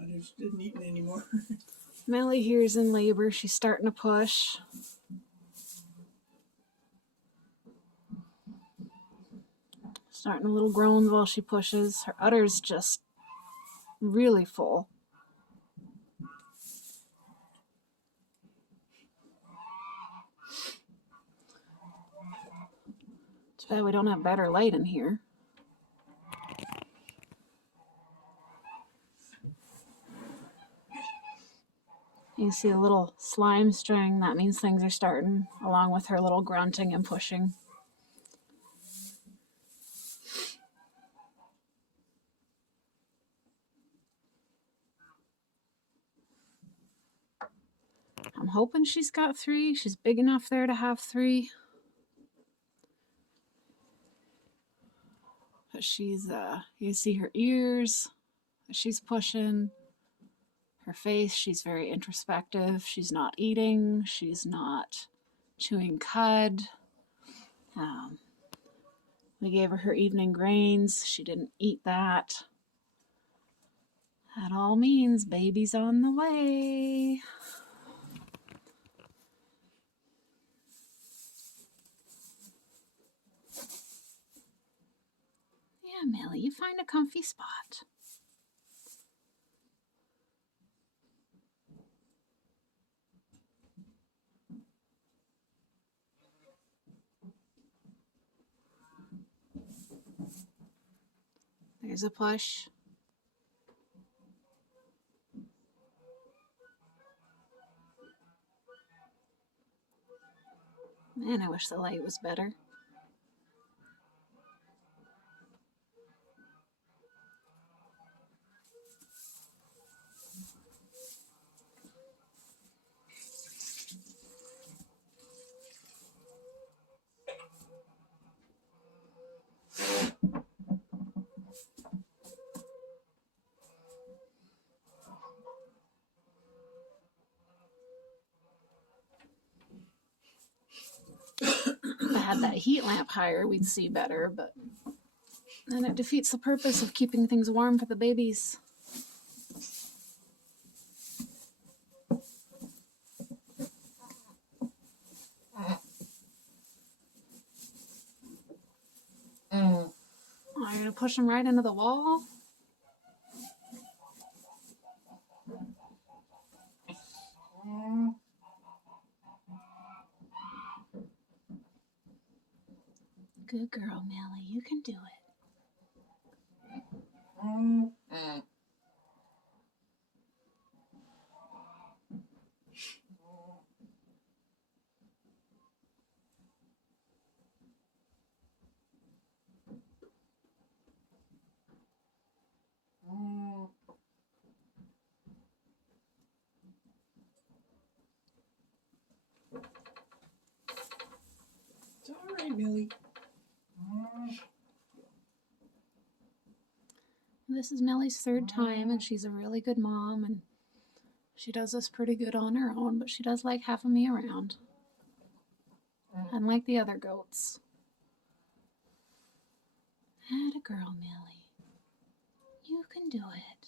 I just didn't eat anymore. Millie here's in labor. She's starting to push. Starting a little groans while she pushes. Her udder's just really full. Too bad we don't have better light in here. You see a little slime string. That means things are starting, along with her little grunting and pushing. I'm hoping she's got 3. She's big enough there to have 3. But she's, you see her ears, she's pushing. Her face, she's very introspective. She's not eating. She's not chewing cud. We gave her evening grains. She didn't eat that. That all means baby's on the way. Yeah, Millie, you find a comfy spot. There's a push. Man, I wish the light was better. If I had that heat lamp higher, we'd see better, but then it defeats the purpose of keeping things warm for the babies. Oh, you're gonna push them right into the wall? Good girl, Millie. You can do it. It's all right, Millie. This is Millie's 3rd time, and she's a really good mom, and she does this pretty good on her own, but she does like having me around. Unlike the other goats. Atta girl, Millie. You can do it.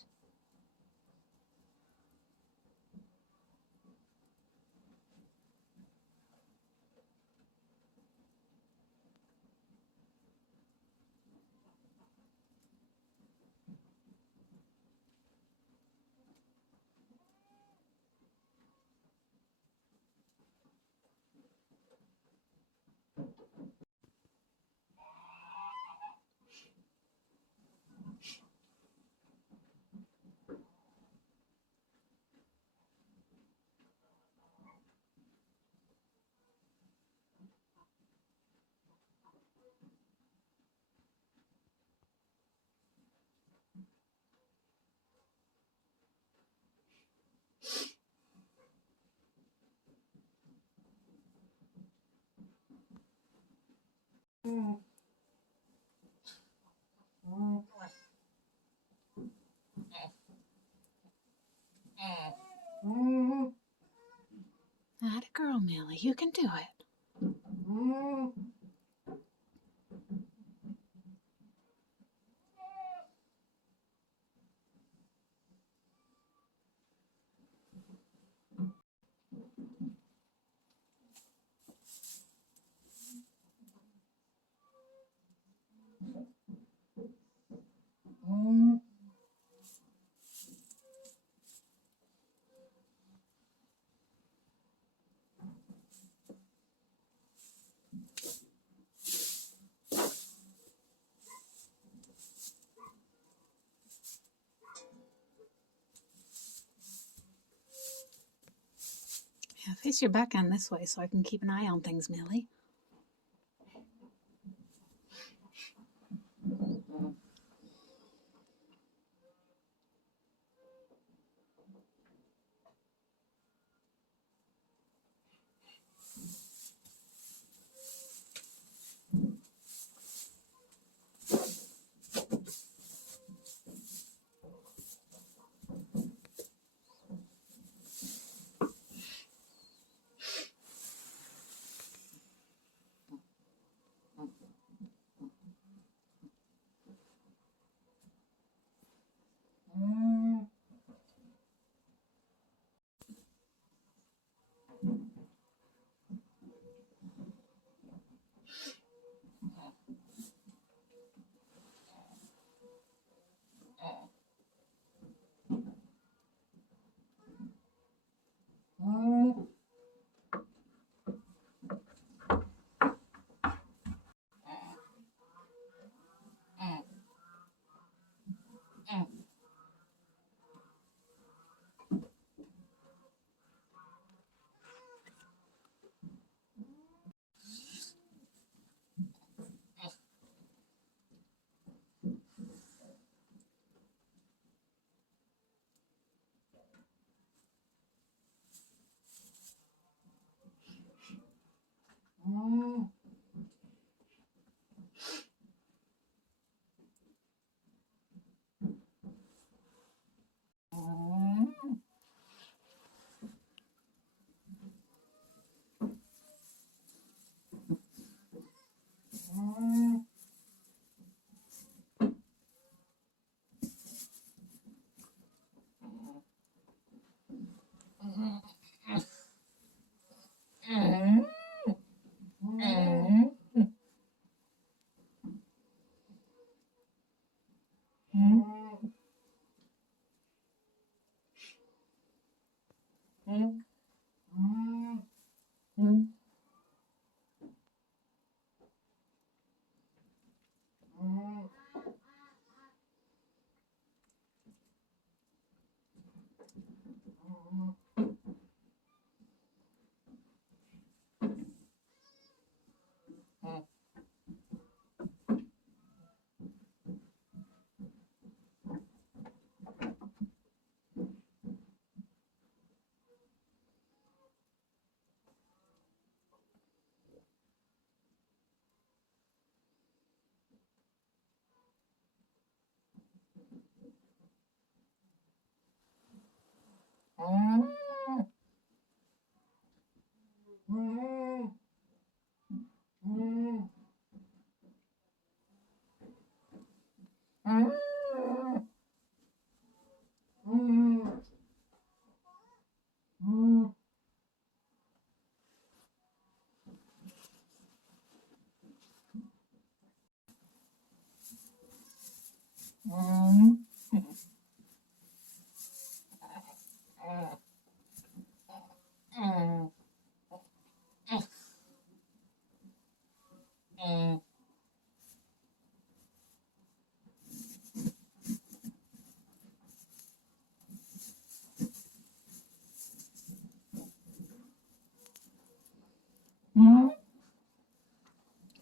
Atta girl, Millie. You can do it. Face your back end this way so I can keep an eye on things, Millie.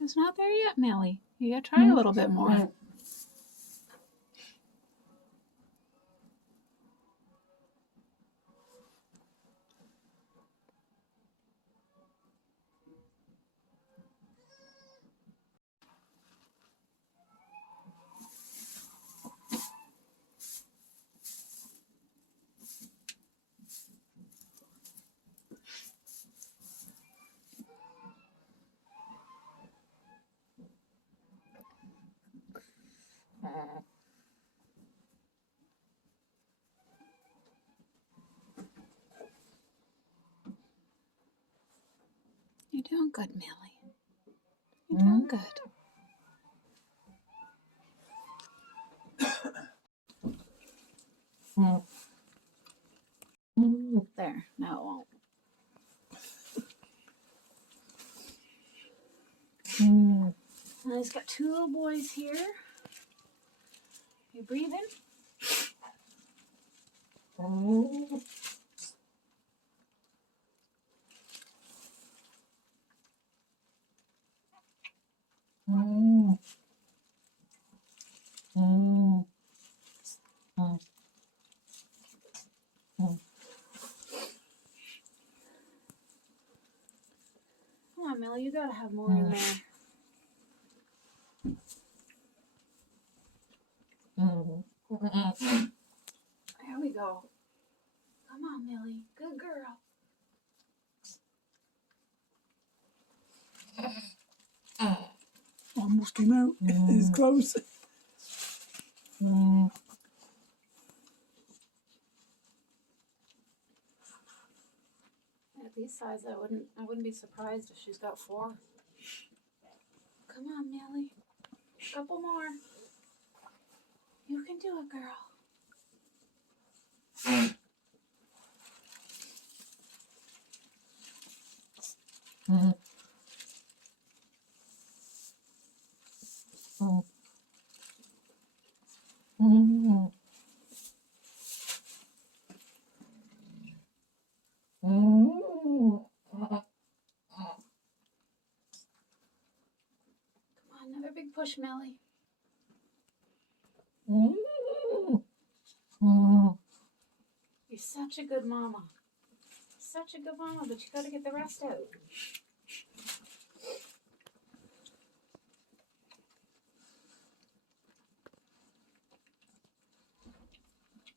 It's not there yet, Millie. You gotta try a little bit more. You're doing good, Millie. You're doing good. There, now it won't. And he's got two little boys here. You breathing? Millie, you gotta have more in there. There we go. Come on, Millie. Good girl. Almost came out. It's close. At these size, I wouldn't be surprised if she's got 4. Come on, Millie. Couple more. You can do it, girl. Come on, another big push, Millie. You're such a good mama. Such a good mama, but you gotta get the rest out.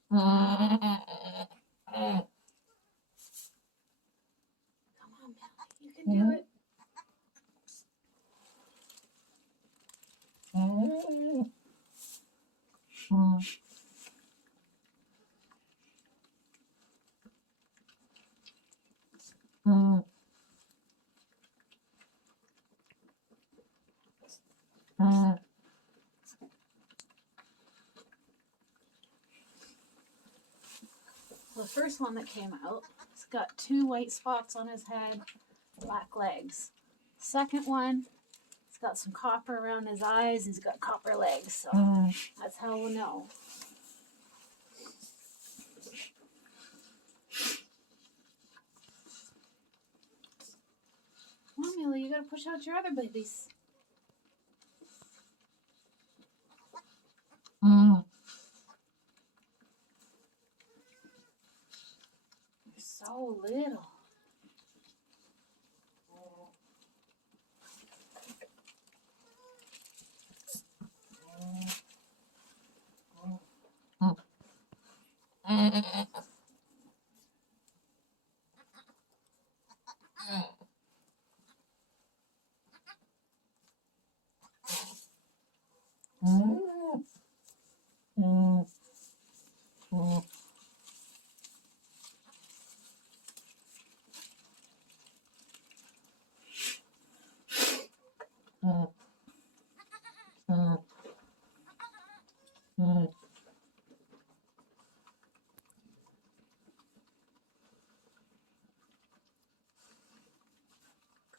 Come on, Millie. You can do it. The first one that came out, it's got 2 white spots on his head, black legs. Second one, it's got some copper around his eyes, he's got copper legs, so that's how we'll know. Come on, Millie, you gotta push out your other babies. You're so little.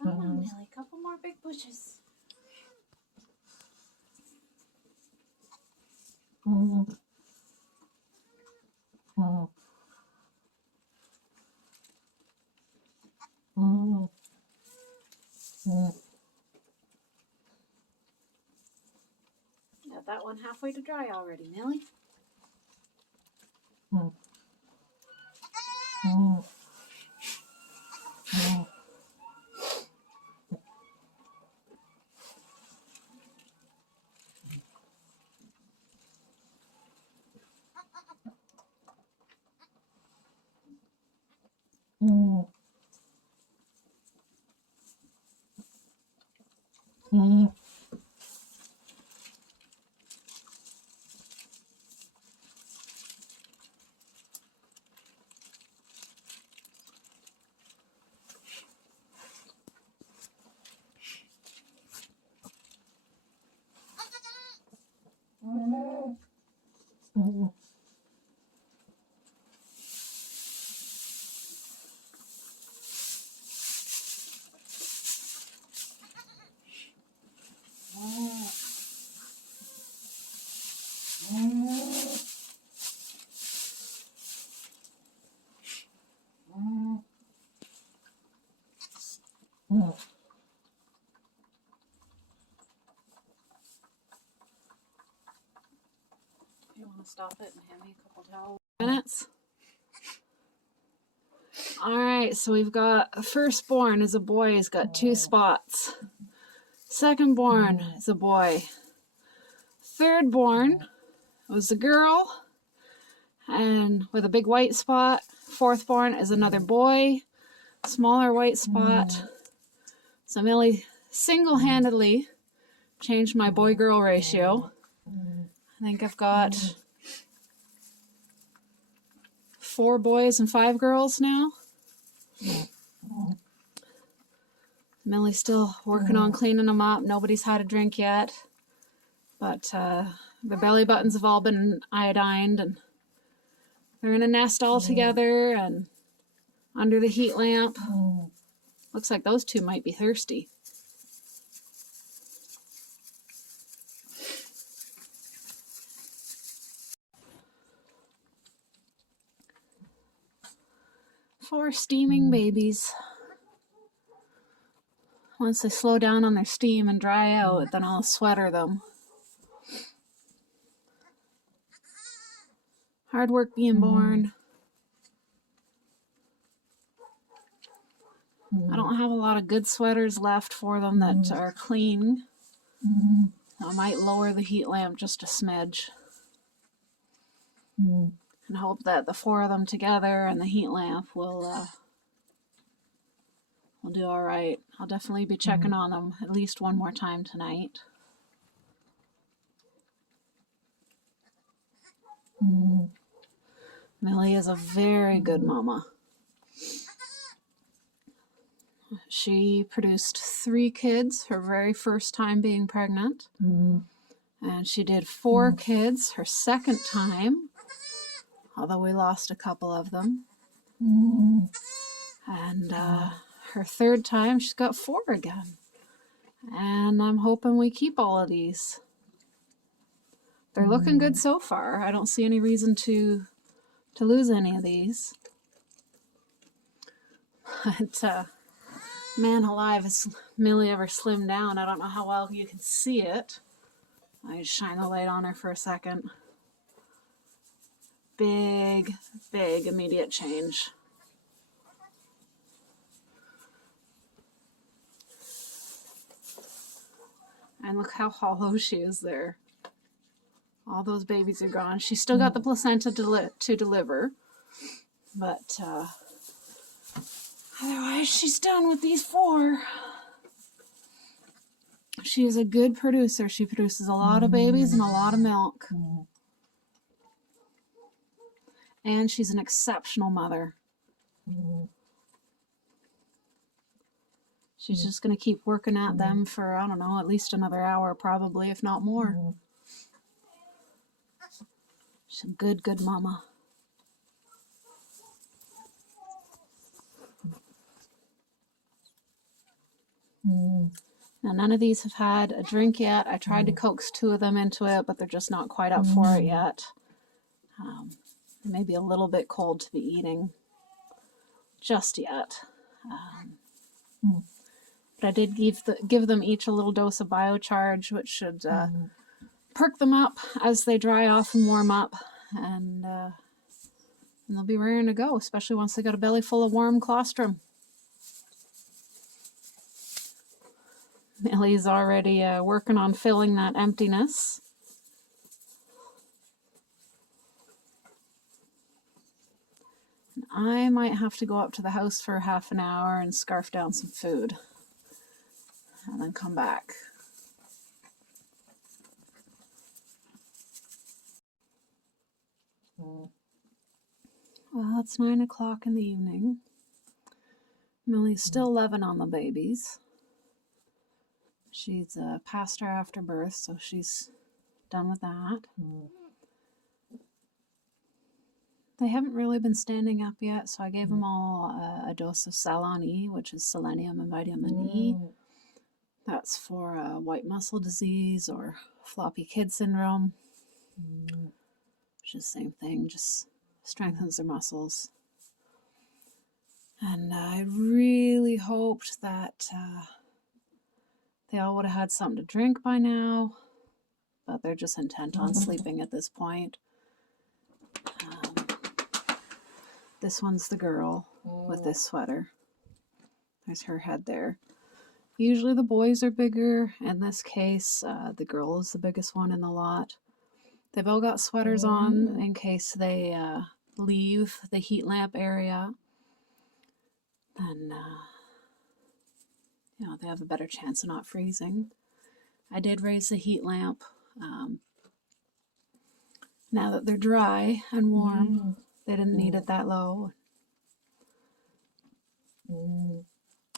Come on, Millie, couple more big pushes. Got that one halfway to dry already, Millie. You want to stop it and hand me a couple towels? Minutes. All right, so we've got firstborn is a boy. He's got 2 spots. Secondborn is a boy. Thirdborn was a girl and with a big white spot. Fourthborn is another boy, smaller white spot. So Millie single-handedly changed my boy-girl ratio. I think I've got 4 boys and 5 girls now. Millie's still working on cleaning them up. Nobody's had a drink yet. But the belly buttons have all been iodined, and they're in a nest all together and under the heat lamp. Looks like those 2 might be thirsty. Four steaming babies. Once they slow down on their steam and dry out, then I'll sweater them. Hard work being born. I don't have a lot of good sweaters left for them that are clean. I might lower the heat lamp just a smidge. And hope that the 4 of them together and the heat lamp will do all right. I'll definitely be checking on them at least one more time tonight. Millie is a very good mama. She produced 3 kids her very first time being pregnant. And she did 4 kids her second time, although we lost a couple of them. And her third time, she's got 4 again. And I'm hoping we keep all of these. They're looking good so far. I don't see any reason to lose any of these. But man alive, has Millie ever slimmed down? I don't know how well you can see it. I just shine the light on her for a second. Big, big immediate change. And look how hollow she is there. All those babies are gone. She's still got the placenta to deliver. But otherwise, she's done with these 4. She is a good producer. She produces a lot of babies and a lot of milk. And she's an exceptional mother. She's just going to keep working at them for, I don't know, at least another hour probably, if not more. She's a good, good mama. Now, none of these have had a drink yet. I tried to coax 2 of them into it, but they're just not quite up for it yet. Maybe a little bit cold to be eating just yet. But I did give them each a little dose of biocharge, which should perk them up as they dry off and warm up. And they'll be raring to go, especially once they got a belly full of warm colostrum. Millie's already working on filling that emptiness. And I might have to go up to the house for half an hour and scarf down some food. And then come back. Well, it's 9 o'clock in the evening. Millie's still loving on the babies. She's passed her after birth, so she's done with that. They haven't really been standing up yet, so I gave them all a dose of Salon E, which is selenium and vitamin E. That's for white muscle disease or floppy kid syndrome, which is the same thing, just strengthens their muscles. And I really hoped that they all would have had something to drink by now, but they're just intent on sleeping at this point. This one's the girl with this sweater. There's her head there. Usually the boys are bigger. In this case, the girl is the biggest one in the lot. They've all got sweaters on in case they leave the heat lamp area. Then, you know, they have a better chance of not freezing. I did raise the heat lamp. Now that they're dry and warm, they didn't need it that low. I'm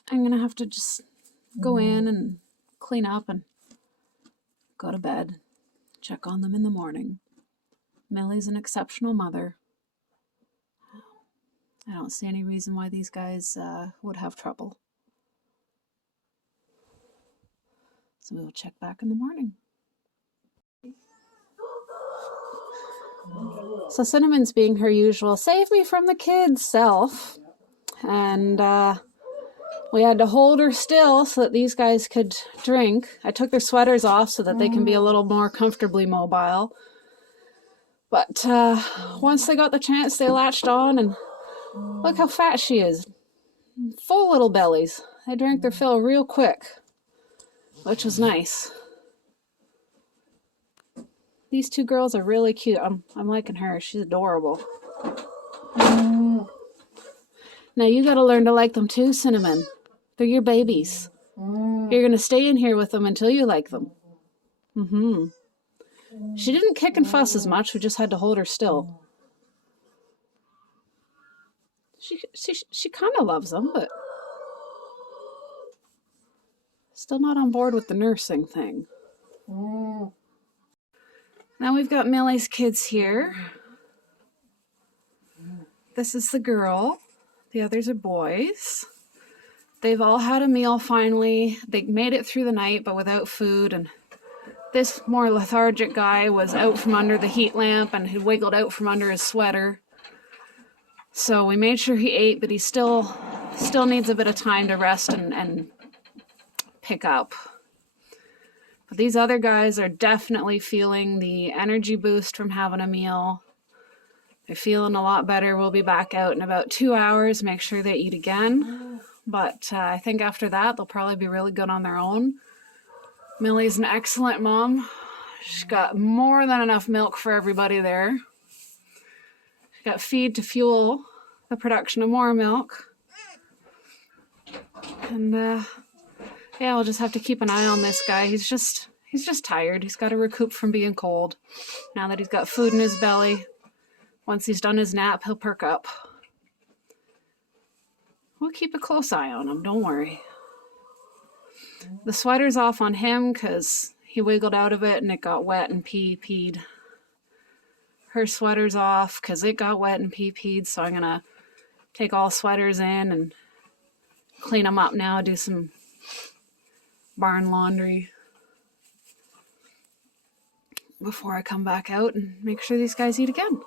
going to have to just go in and clean up and go to bed. Check on them in the morning. Millie's an exceptional mother. I don't see any reason why these guys would have trouble. So we'll check back in the morning. So Cinnamon's being her usual save me from the kids self. And we had to hold her still so that these guys could drink. I took their sweaters off so that they can be a little more comfortably mobile. But once they got the chance, they latched on, and look how fat she is. Full little bellies. They drank their fill real quick, which was nice. These two girls are really cute. I'm liking her. She's adorable. Now you got to learn to like them too, Cinnamon. They're your babies. You're going to stay in here with them until you like them. She didn't kick and fuss as much. We just had to hold her still. She kind of loves them, but still not on board with the nursing thing. Now we've got Millie's kids here. This is the girl. The others are boys. They've all had a meal finally. They made it through the night, but without food. And this more lethargic guy was out from under the heat lamp and had wiggled out from under his sweater. So we made sure he ate, but he still needs a bit of time to rest and pick up. But these other guys are definitely feeling the energy boost from having a meal. They're feeling a lot better. We'll be back out in about 2 hours, make sure they eat again. But I think after that, they'll probably be really good on their own. Millie's an excellent mom. She's got more than enough milk for everybody there. She's got feed to fuel the production of more milk. And yeah, we'll just have to keep an eye on this guy. He's just tired. He's got to recoup from being cold. Now that he's got food in his belly, once he's done his nap, he'll perk up. We'll keep a close eye on him, don't worry. The sweater's off on him because he wiggled out of it and it got wet and peed. Her sweater's off because it got wet and peed, so I'm going to take all sweaters in and clean them up now, do some barn laundry before I come back out and make sure these guys eat again.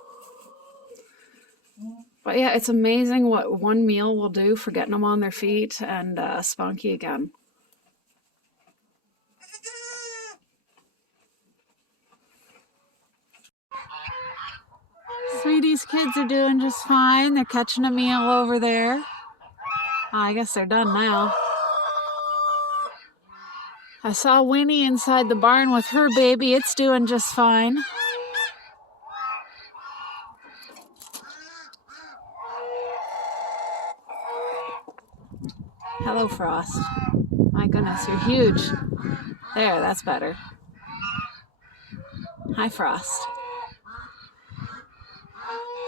But yeah, it's amazing what one meal will do for getting them on their feet and spunky again. Sweetie's kids are doing just fine. They're catching a meal over there. I guess they're done now. I saw Winnie inside the barn with her baby. It's doing just fine. Hello, Frost. My goodness, you're huge. There, that's better. Hi, Frost.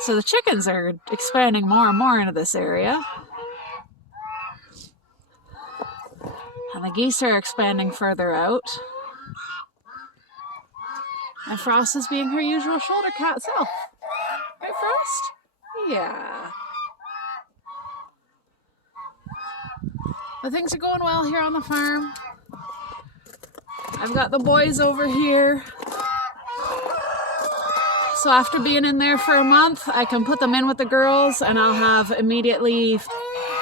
So the chickens are expanding more and more into this area. And the geese are expanding further out. And Frost is being her usual shoulder cat self. Right, Frost? Yeah. But things are going well here on the farm. I've got the boys over here. So after being in there for a month, I can put them in with the girls and I'll have immediately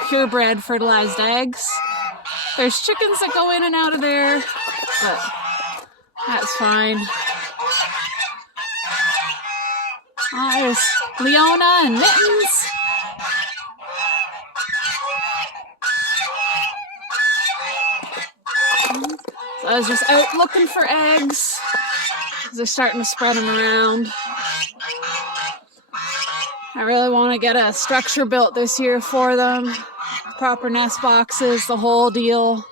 purebred fertilized eggs. There's chickens that go in and out of there, but that's fine. There's Leona and Mittens. I was just out looking for eggs. They're starting to spread them around. I really want to get a structure built this year for them. Proper nest boxes, the whole deal.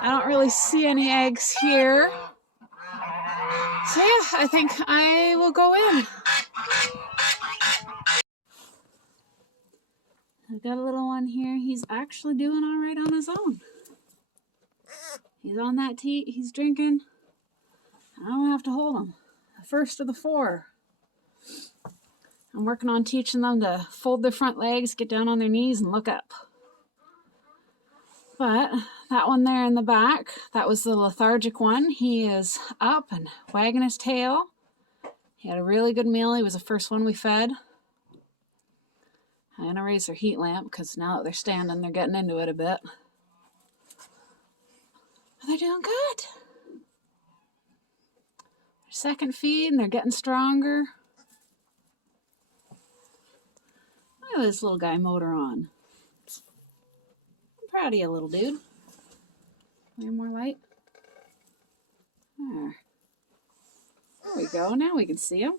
I don't really see any eggs here. So yeah, I think I will go in. I've got a little one here. He's actually doing all right on his own. He's on that teat. He's drinking. I don't have to hold him. The first of the 4. I'm working on teaching them to fold their front legs, get down on their knees, and look up. But that one there in the back, that was the lethargic one. He is up and wagging his tail. He had a really good meal. He was the first one we fed. I'm going to raise their heat lamp because now that they're standing, they're getting into it a bit. But they're doing good. Their second feed, and they're getting stronger. Look at this little guy motor on. I'm proud of you, little dude. Need more light? There we go. Now we can see him.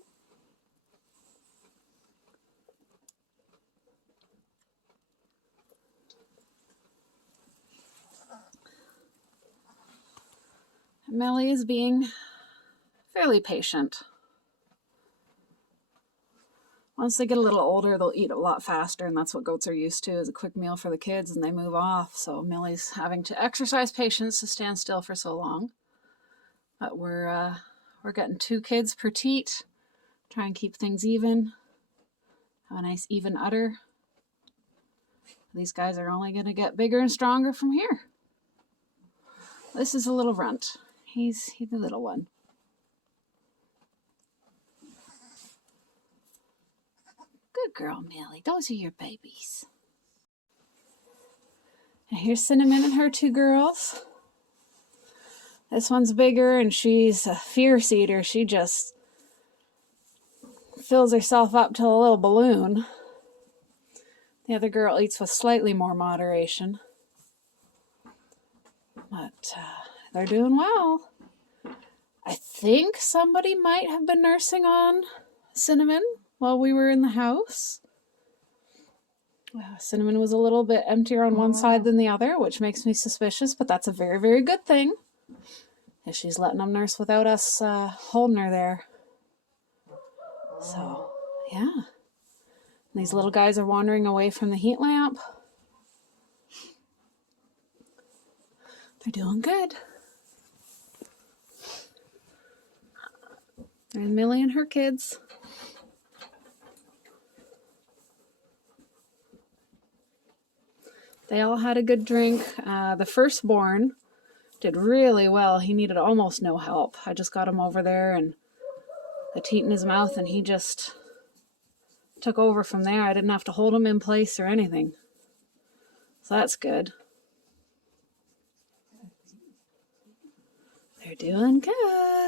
Millie is being fairly patient. Once they get a little older, they'll eat a lot faster, and that's what goats are used to, is a quick meal for the kids, and they move off. So Millie's having to exercise patience to stand still for so long. But we're getting 2 kids per teat. Try and keep things even. Have a nice even udder. These guys are only going to get bigger and stronger from here. This is a little runt. He's the little one. Good girl, Millie. Those are your babies. And here's Cinnamon and her 2 girls. This one's bigger, and she's a fierce eater. She just fills herself up to a little balloon. The other girl eats with slightly more moderation. But they're doing well. I think somebody might have been nursing on Cinnamon while we were in the house. Cinnamon was a little bit emptier on one side than the other, which makes me suspicious, but that's a very, very good thing. If she's letting them nurse without us holding her there. So, yeah. These little guys are wandering away from the heat lamp. They're doing good. There's Millie and her kids. They all had a good drink. The firstborn did really well. He needed almost no help. I just got him over there and the teat in his mouth, and he just took over from there. I didn't have to hold him in place or anything. So that's good. They're doing good.